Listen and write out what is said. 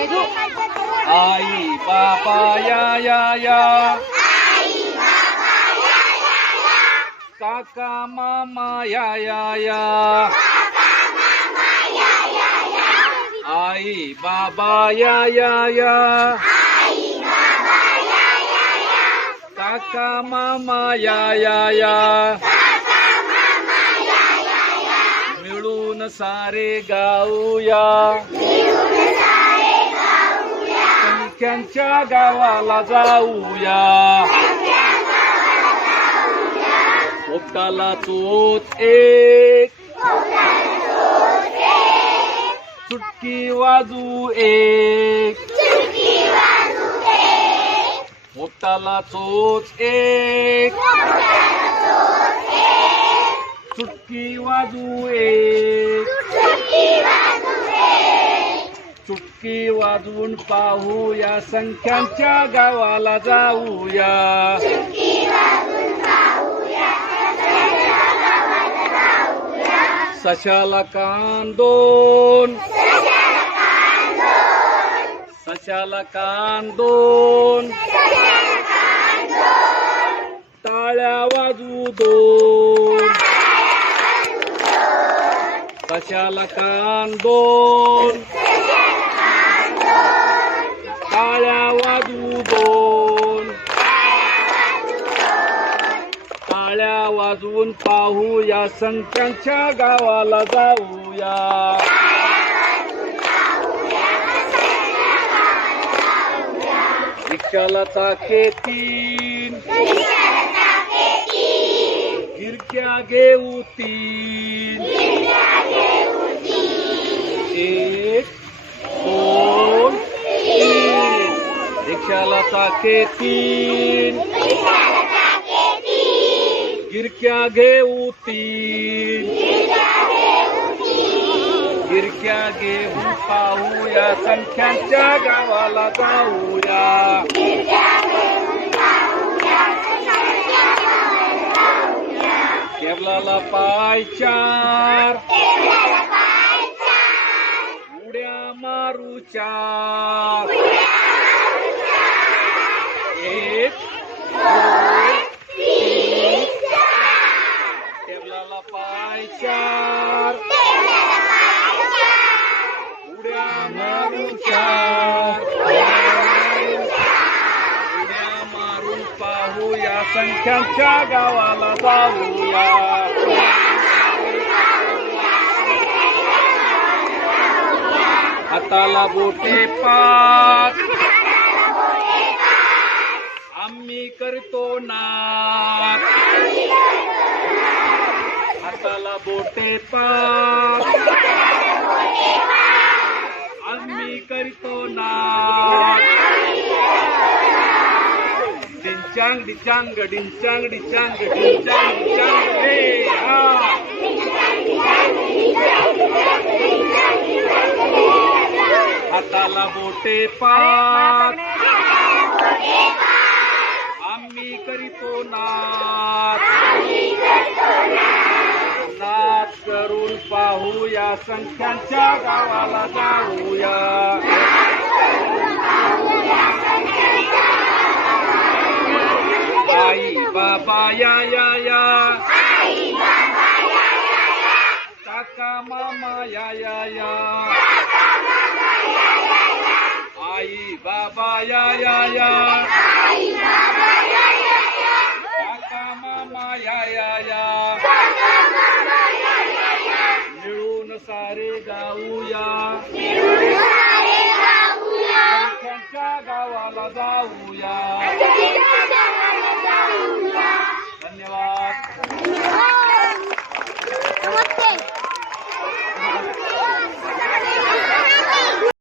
आई बाबा या या या काका मामा या या या आई बाबा या या या काका मामा या या या मिळून सारे गाऊया. त्यांच्या गावाला जाऊया. पोपटाला चोच एक. चुटकी वाजू एक. पोपटाला चोच एक. चुटकी वाजू एक. चुटकी वाजवून पाहूया संख्यांच्या गावाला जाऊया सशाला कान दोन सशाला कान दोन टाळ्या वाजवू दोन. सशाला कान दोन. टाळ्या वाजवू दोन टाळ्या वाजवून पाहूया संतांच्या गावाला जाऊया. रिक्षाला चाके तीन गिरक्या घेऊ तीन एक चाके तीन. गिरक्या घेऊ तीन. गिरक्या घेऊ पाहूया संख्यांच्या गावाला जाऊया. केरलाला पाय चार. उड्या मारू चार एक दोन तीन टेबलाला पाय चार उड्या मारून चार उड्या मारून पाहूया संख्यांच्या गावाला जाऊया. हाताला बोटे पाच आम्ही करतो ना हाताला बोटे पाच आम्ही करतो नाच. डिंचांग डिचांग डिंचांग डिचांग डिंचांग डिचांग रे हाताला बोटे पाच आम्ही करीतो नाच. पाहूया संख्यांच्या गावाला जाऊया. आई बाबा या या या. काका मामा या या या. आई बाबा या या या. जाऊया. गावाला जाऊया.